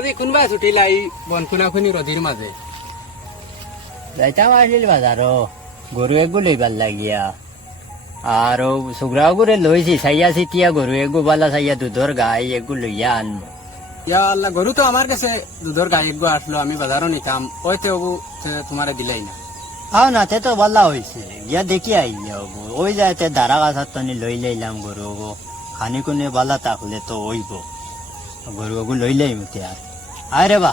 আজি কোনোবাই ছুটি লাই বন খুনা খুনি ৰধিৰ মাজে। যাইতাম আসিল বাজারও গরু এগু লইবার লাগিয়া। করে লইছি সাইয়া সিটিয়া গরু এগু বালা সাইয়া দুধর গাই এগু লইয়া আনব ইয়া আল্লাহ গরু তো আমার কাছে দুধর গাই গো আসলো আমি বাজারও নিতাম। ওই তো ওগু তোমারে দিলাই না। আও না তে তো বালা ইয়া দেখি আই ওই যাইতে দাঁড়া গাছার তনি লই লইলাম গরু খানি কোনে বালা তাকলে তো ওইব গরু লই লইম আর আয় রে বা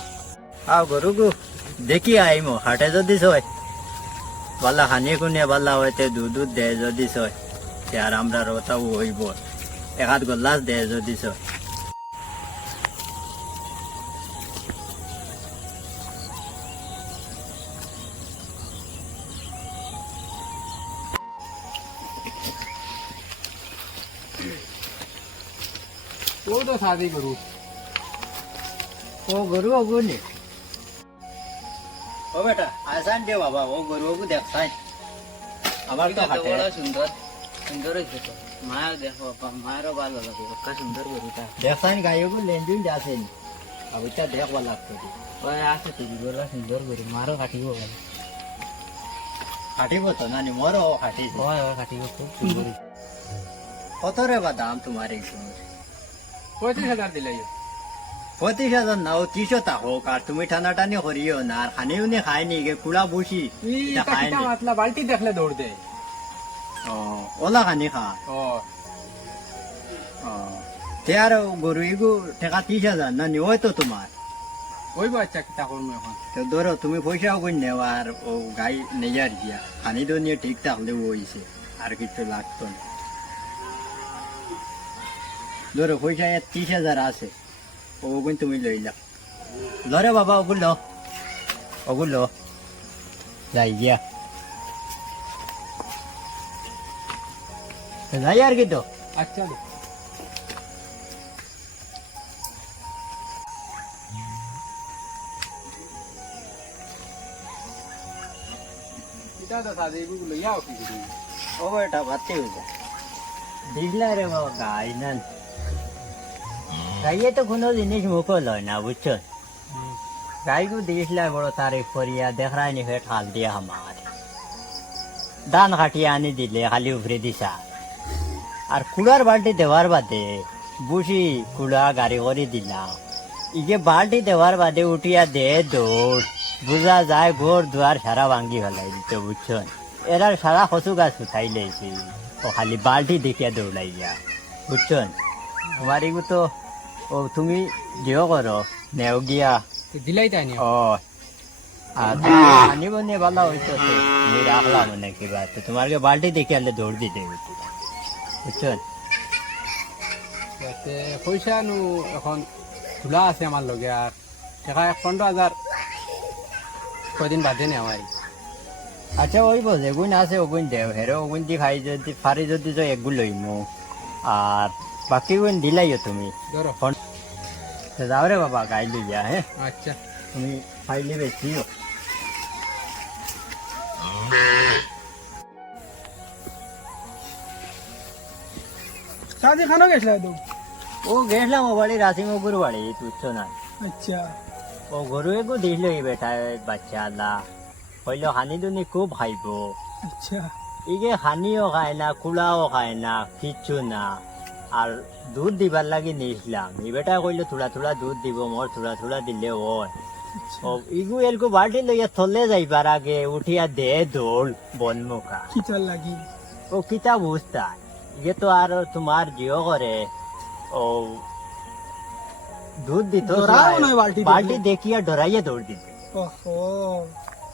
আও গরু গু দেখি আইমো হাটে যদি সয় বালা খানি কোনে বালা হইতে দুধ দুধ দে যদি সয় তে আর আমরা রোতাও হইব। এক হাত গল্লাস দে যদি সয় ও সাদি গরু? ও গরু ওগু নি ও বেটা আসান দে বাবা ও গরু ওগু দেখছাই আমার তো হাটে সুন্দর সুন্দর হয়েছে তো মায়ের দেখো বাবা মায়েরও ভালো লাগে একটা সুন্দর গরুটা দেখছাই গাই ওগু লেন্ডিং যাছেন আবুটা দেখবা লাগতো ওই আছে তো গরুটা সুন্দর গরু মারও কাটিব ভালো হাঁটিব তো নানি মোরও হাঁটিছে ওই ওই কাটিব খুব সুন্দর কত রে বা দাম তোমার এই সময় পঁয়ত্রিশ হাজার দিলাই পঁচিশ হাজার নাও ত্রিশো তা হোক আর তুমি টানা টানি করিও না আর খানিও নি খায়নি গে কুড়া বসি বাল্টি দেখলে দৌড় দে। ও ওলা খানি খা। ও তে আর গরু ইগু টেকা ত্রিশ হাজার না নি ওই তো তোমার ওই বাচ্চা কিতা করব এখন তো ধরো তুমি পয়সা কই নেও আর ও গাই নেয়ার গিয়া খানি তো নিয়ে ঠিক থাকলে হইছে আর কিছু লাগতো না। ধরো পয়সা ত্রিশ হাজার আছে। ওগুন তুমি লইলা লরে বাবা ওগুন লো ওগুন লো যাই গিয়া যাই আর কি তো আচ্ছা কি ও এটা ভাতে হইছে দিগলা রে বাবা গাই না গাইয়ে তো কোনো জিনিস মুখ লয় না বুঝছ? গাইগু দিসলা বড় তারিফ করিয়া দেখরাই নি ফেট হাল দিয়া আমার দান খাটিয়া আনি দিলে খালি উফরে দিছা। আর কুড়ার বাল্টি দেওয়ার বাদে বুঝি কুড়া গাড়ি করে দিলাম ইগে বাল্টি দেওয়ার বাদে উঠিয়া দে দৌড় বুঝা যায় ঘর দুয়ার সারা ভাঙ্গি ফেলাই দিতে বুঝছ? এরার সারা কচু গাছ উঠাই লেছি। ও খালি বাল্টি দেখিয়া দৌড়াই যা বুঝছ? তোমার এগু তো ও তুমি জিও করো নেও গিয়া দিলাই তাই নি ও আর আনিব নিয়ে ভালো হইতো আমি রাখলাম মনে কিবা তো তোমার কে বাল্টি দেখে আনলে দৌড় দিতে বুঝছ পয়সা নু এখন খোলা আছে আমার লগে আর এক পনেরো হাজার কদিন বাদে নেওয়াই আচ্ছা ওই বল এগুন আছে ওগুন দেও হেরো ওগুন দি খাই যদি ফারি যদি তো এগুন লইমু আর বাকি গুণ দিলাইও তুমি? ধরো। তো যাও রে বাবা গাই লইয়া হ্যাঁ আচ্ছা। তুমি খাইলে বেশিও শাদি খানো গেছিল তো? ও গেছিলাম ও বাড়ি রাসিমগুর বাড়ি তুচ্ছ না? আচ্ছা। ও গরু এগু দিল বেটা বাচ্চা আল্লাহ হইল হানি দুনি খুব খাইব আচ্ছা। ইগে হানিও খায় না কুলাও খায় না কিচ্ছু না। আর দুধ দিবার লাগি নিয়েছিলাম ই কইলো থোড়া থোড়া দুধ দিব মোর থোড়া থোড়া দিলে ওই ও ইগু এলকু বাল্টি লইয়া থলে যাইবার আগে উঠিয়া দে দৌড় বনমুখা। কিতার লাগি? ও কিতা বুঝতা? ইয়ে তো আর তোমার জিও করে। ও দুধ দিত। বাল্টি দেখিয়া ডরাইয়া দৌড় দিত। ওহো।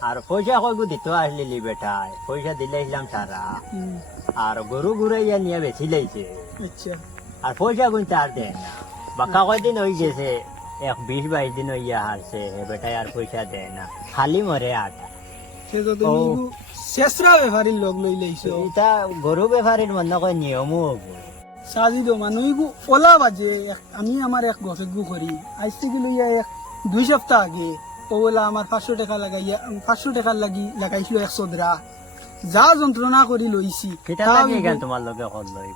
আর পয়সা কয়গু দিত আসলিলি বেটায় পয়সা দিলাইছিলাম সারা। হুম, আর গরু ঘুরাইয়া নিয়ে বেশি লাইছে। আচ্ছা। আর পয়সা গুনতে আর দেয় না। বাক্কা কয়দিন হয়ে গেছে এক বিশ বাইশ দিন হইয়া হারছে হে বেটায় আর পয়সা দেয় না খালি মরে আটা। শেষরা ব্যাপারীর লগ লই লাইছো। এটা গরু বেপারীর মনে কয় নিয়মও হব সাজি দো মানুষ ওলা বাজে আমি আমার এক গসেগু করি। থেকে লইয়া এক দুই সপ্তাহ আগে ও বলা আমার পাঁচশো টাকা লাগাইয়া পাঁচশো টাকার লাগি লাগাইছিল একশো দ্রা। যা যন্ত্রণা করি লইছি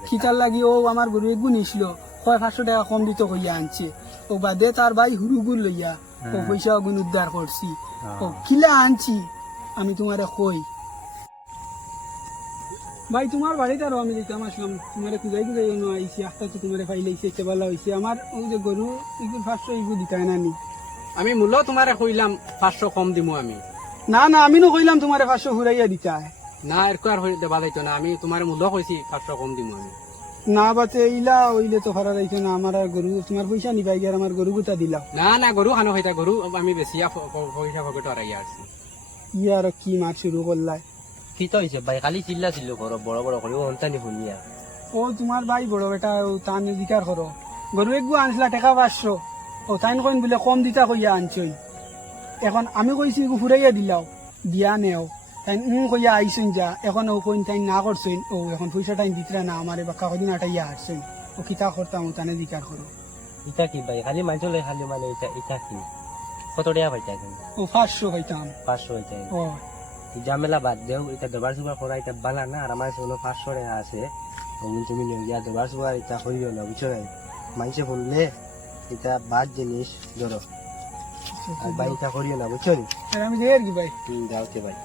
খিতার লাগি ও আমার গরু এগু নিছিল কয় পাঁচশো টাকা কম দিত কইয়া আনছে। ও বাদে তার ভাই হুরুগুর লইয়া ও পয়সা অগুন উদ্ধার করছি। ও কিলা আনছি আমি তোমারে কই? ভাই তোমার বাড়িতে আরও আমি যেতাম আসলাম। তোমার কুজাই অন্য আইসি আস্তে আস্তে তোমার ফাইলাইছে চেবালা হয়েছে আমার ওই যে গরু এগুলো পাঁচশো এগুলো দিতাই না নি আমি মূল্য তোমারে কইলাম পাঁচশো কম দিমু আমি। না না আমি নো কইলাম তোমার পাঁচশো ঘুরাইয়া দিতাই না এরকম আর হই- দেবা যাইতো না আমি তোমার মূল্য কইছি পাঁচশো কম দিমু আমি। না বাতে ইলা ওইলে তো ফারা যাইতো না আমার গরু তোমার পয়সা নিবাই গিয়ে আমার গরু গুতা দিলাম না না গরু খানো হইতা গরু আমি বেশিয়া প- পয়সা পকেট হারাই আসছি ইয়ে আর কি মার শুরু করলাই কি তো হয়েছে ভাই খালি চিল্লা চিল্লু করো বড় বড় করে অন্তানি শুনিয়া। ও তোমার ভাই বড় বেটা ও তান অধিকার করো গরু একগু আনছিলা টাকা পাঁচশো। ও তাইন কইন বলে কম দিতা কইয়া আনছই এখন আমি কইছি ফুরাইয়া দিলাও। দিয়া নেও তাইন উম কইয়া আইসুন যা। এখন ও কইন তাইন না করছইন ও এখন পয়সা টাইন দিতরা না। আমারে বাক্কা কদিন আটাইয়া আসছইন ও কিতা করতাম ও তানে অধিকার করো ইটা কি ভাই? খালি মাইচলে খালি মানে এটা এটা কি? কত টাকা পাইতা কেন ও পাঁচশো হইতাম পাঁচশো হয়েছে ও ঝামেলা বাদ দেও এটা দবার সুবার করা এটা বালা না। আর আমার কোনো পাঁচশো টাকা আছে। তুমি নিয়ে গিয়া দবার সুবার এটা করিও না বুঝছ না মানুষে বললে এটা বাদ জিনিস ধরো। আর ভাই এটা করিও না বুঝছ নি? আর আমি দেয় কি ভাই? যাওতে ভাই।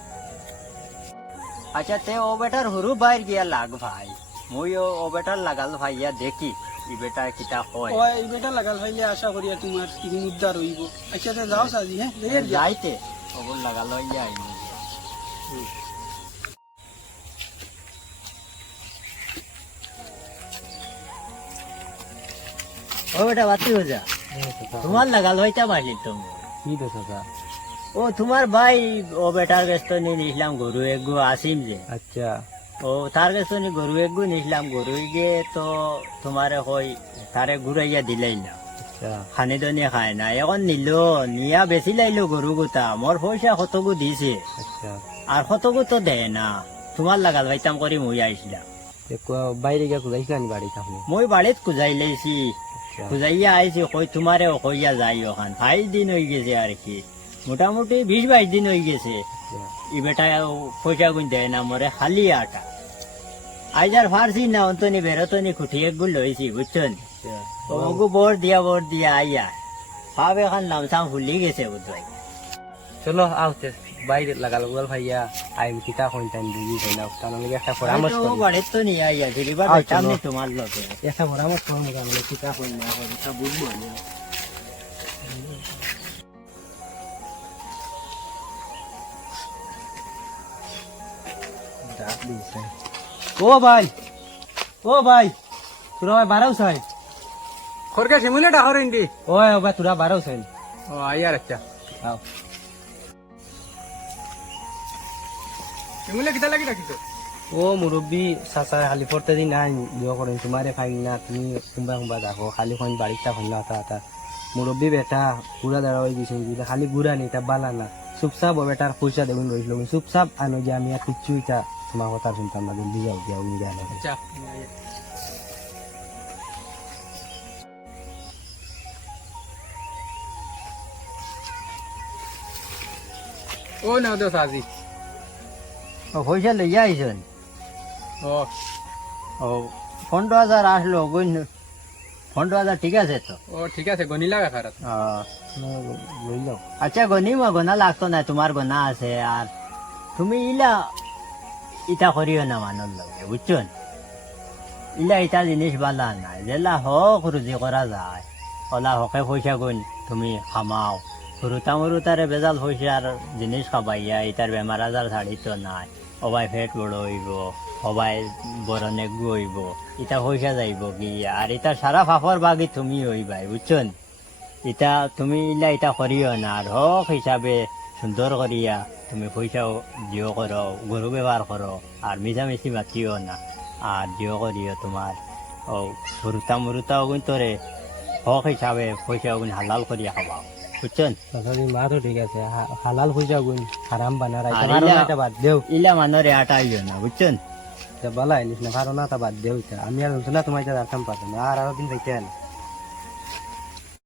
আচ্ছা তে ও বেটার হুরু বাইর গিয়া লাগ ভাই। মুই ও বেটার লাগাল ভাইয়া দেখি। ই বেটার কিতা হয়। ও এই বেটা লাগাল হইলে আশা করিয়া তোমার ইদিন উদ্ধার হইব আচ্ছা তে যাও সাজি হ্যাঁ যাইতে। ওগুন লাগাল হইয়া আইনি ও বেটা বাতি যা তোমার লাগাল হইতা পারলি তুমি। কি দোষ আছে ও তোমার ভাই ও বেটার কাছ তো নিয়ে নিছিলাম গরু এগু আসিম যে। আচ্ছা। ও তার কাছ তো নি গরু এগু নিছিলাম গরু গিয়ে তো তোমারে কই তারে ঘুরাইয়া দিলাই না। আচ্ছা। খানি দনি খায় না এখন নিল নিয়া বেশি লাইলো গরু গোটা মোর পয়সা কতগু দিছে। আচ্ছা। আর কতগু তো দেয় না। তোমার লাগাল ভাইতাম কৰি মই আইছিলাম বাইরে গিয়ে কোথায় খানি বাড়ি তাহলে মই বাড়িত খুজাই লাইছি আচ্ছা খুজাইয়া আইছি কই তোমারে কইয়া যাই ওখান। বাইশ দিন হয়ে গেছে আর কি। মোটামুটি বিশ বাইশ দিন হয়ে গেছে। আচ্ছা। ই বেটা পয়সা গুণ দেয় না মরে খালি আটা। আইজার ফারছি না অন্তনি বেরোতনি খুঁটিয়ে গুল লইছি বুঝছেন? আচ্ছা। ওগু বোর দিয়া বোর দিয়া আইয়া। পাব এখন নামসাম ভুলি গেছে বুধবাই। চলো আওতে বাইরে লাগাল গুগল ভাইয়া আইম কিতা কইন টাইম দিবি তাই না তার একটা পরামর্শ করি। তো নিয়ে আইয়া আচ্ছা, সামনে। তোমার লগে। একটা পরামর্শ করব তাহলে কিতা কইন না তা বুঝব না ও ভাই ও ভাই তোরা ভাই বারাও চাই খরকে ডাকর ইন্দি ও ভাই তোরা বারাও চাই ও আইয়ার আচ্ছা আও। শিমুলে কিতা লাগি রাখিছো ও মুরব্বী চাচা খালি পড়তে দিন নাই ইয়ে করেন তোমারে ফাইন না তুমি কোনবা কোনবা দেখো খালি কোন বাড়িটা ভালো হাতা হাতা মুরব্বী বেটা পুরা দাঁড়া হয়ে গেছে যেটা খালি গুড়া নেই তা বালা না। চুপচাপ ও বেটার পয়সা দেবেন রইছিল চুপচাপ আনো যে আমি আর কিচ্ছু এটা তোমার কথা শুনতাম না জলদি যাও যাও গেল আচ্ছা ও নাও দোষ আজি পয়সা লইয়া আইসন ও। ও পনেরো হাজার আসলো গুণ পনেরো হাজার ঠিক আছে তো? ও ঠিক আছে গনিলা খারাপ। বুঝল আচ্ছা গনিম গোনা লাগতো না তোমার গোনা আছে আর তুমি ইলা ইটা করিও না মানুষ লগে বুঝছেন ইলা ইটা জিনিস বালা নাই যেলা হক রুজি করা যায়। ওলা হকে পয়সা গুণ তুমি খামাও। সৰুতা মৰুতাৰে বেজাল পইচাৰ জিনিস খাবাইয়া ইটাৰ বেমাৰ আজাৰ ছাড়িতো নাই। সবাই ফেট বড় হইব, সবাই বরণে হইব, ইটা পয়সা যাইব কি? আর ইটা সারা ফাফর বাগি তুমি হইবাই, বুঝছেন? ইটা তুমি ইলা ইটা করিও না, আর হক হিসাবে সুন্দর করিয়া তুমি পয়সা দিও করো, গরু ব্যবহার করো, আর মিশামিশি মাতিও না, আর দিও করিও তোমার ও মরুতা ওগুন তোরে হক হিসাবে পয়সা হালাল করিয়া খাবাও। বুঝছেন? তথাপি মা তো ঠিক আছে হালাল হয়ে যাও গুণ হারাম বানা এটা বাদ দেও। ইলা মানরে আটাইও না বুঝছেন? বালা আইলিস না ভালো না তা বাদ দেও আমি আর না তোমার রাখতাম পারতাম আর আরও দিন যাইতে না।